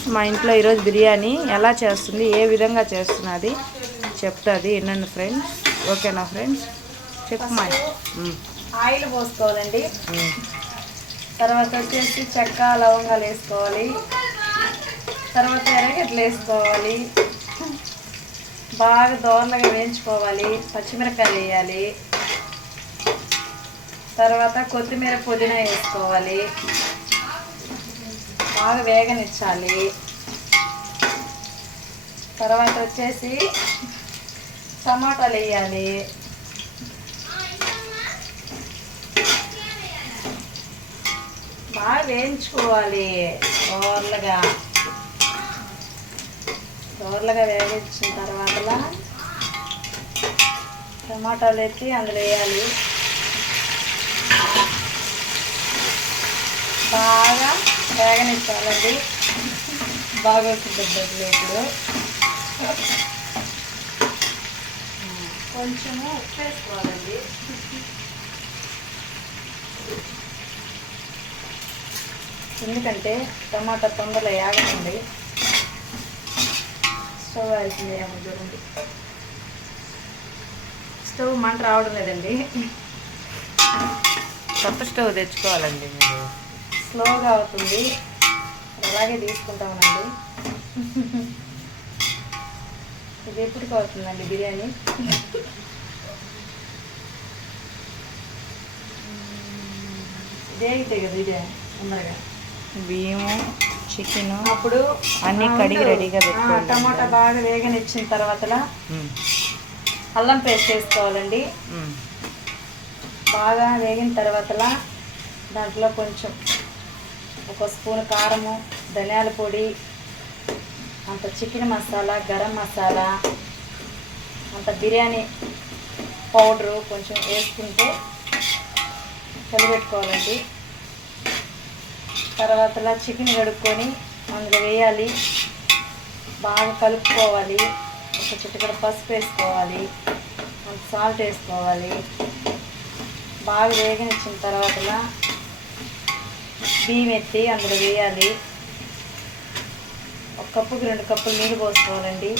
Friends, మా ఇంట్లో ఈరోజు బిర్యానీ ఎలా చేస్తుంది, ఏ విధంగా చేస్తున్నది చెప్తుంది వినండి ఫ్రెండ్స్. ఓకేనా ఫ్రెండ్స్? చెప్పమ్మా. ఆయిల్ పోసుకోవాలండి. తర్వాత వచ్చేసి చెక్క లవంగాలు వేసుకోవాలి. తర్వాత ఎర్రగడ్డలు వేసుకోవాలి. బాగా దోరలుగా వేయించుకోవాలి. పచ్చిమిరపకాయలు వేయాలి. తర్వాత కొత్తిమీర పుదీనా వేసుకోవాలి. బాగా వేగనిచ్చాలి. తర్వాత వచ్చేసి టమాటాలు వేయాలి. బాగా వేయించుకోవాలి. దోరలుగా వేగించిన తర్వాత టమాటాలు ఎత్తి అందులో వేయాలి. బాగా వేగనిచ్చాలండి. బాగా వస్తుంది ఇప్పుడు. కొంచెము ఉప్పు వేసుకోవాలండి. ఎందుకంటే టమాటా తొందరలో వేగనండి. స్టవ్ అవుతుంది చూడండి. స్టవ్ మంట రావడం లేదండి. కొత్త స్టవ్ తెచ్చుకోవాలండి. మీరు స్లోగా అవుతుంది. అలాగే తీసుకుంటామనండి. ఇది ఎప్పటికి అవుతుందండి బిర్యానీ? ఇదే అవుతాయి కదా బిర్యానీ తొందరగా. బియ్యము, చికెన్ అప్పుడు అన్నీ కడిగి రెడీగా పెట్టుకోవాలి. టమాటా బాగా వేగనిచ్చిన తర్వాత అల్లం పేస్ట్ వేసుకోవాలండి. బాగా వేగిన తర్వాత దాంట్లో కొంచెం ఒక స్పూన్ కారము, ధనియాల పొడి, అంత చికెన్ మసాలా, గరం మసాలా, అంత బిర్యానీ పౌడరు కొంచెం వేసుకుంటే కలిపెట్టుకోవాలండి. తర్వాత చికెన్ కడుక్కొని అందులో వేయాలి. బాగా కలుపుకోవాలి. ఒక చిటికెడు పసుపు వేసుకోవాలి. అంత సాల్ట్ వేసుకోవాలి. బాగా వేగనిచ్చిన తర్వాత బియ్యం ఎత్తి అందులో వేయాలి. ఒక కప్పుకి 2 కప్పులు నీళ్ళు పోసుకోవాలండి.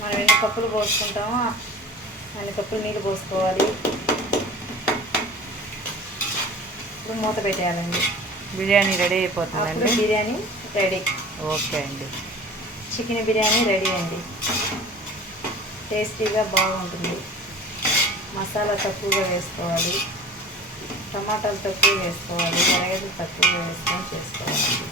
మనం ఎన్ని కప్పులు పోసుకుంటామో అన్ని కప్పులు నీళ్ళు పోసుకోవాలి. ఇప్పుడు మూత పెట్టేయాలండి. బిర్యానీ రెడీ అయిపోతుందండి. బిర్యానీ రెడీ. ఓకే అండి. చికెన్ బిర్యానీ రెడీ అండి. టేస్టీగా బాగుంటుంది. మసాలా తక్కువగా వేసుకోవాలి. టమాటాలు తక్కువ వేసుకోవాలి. ఎర్రగడ్డలు తక్కువగా వేసుకొని చేసుకోవాలి.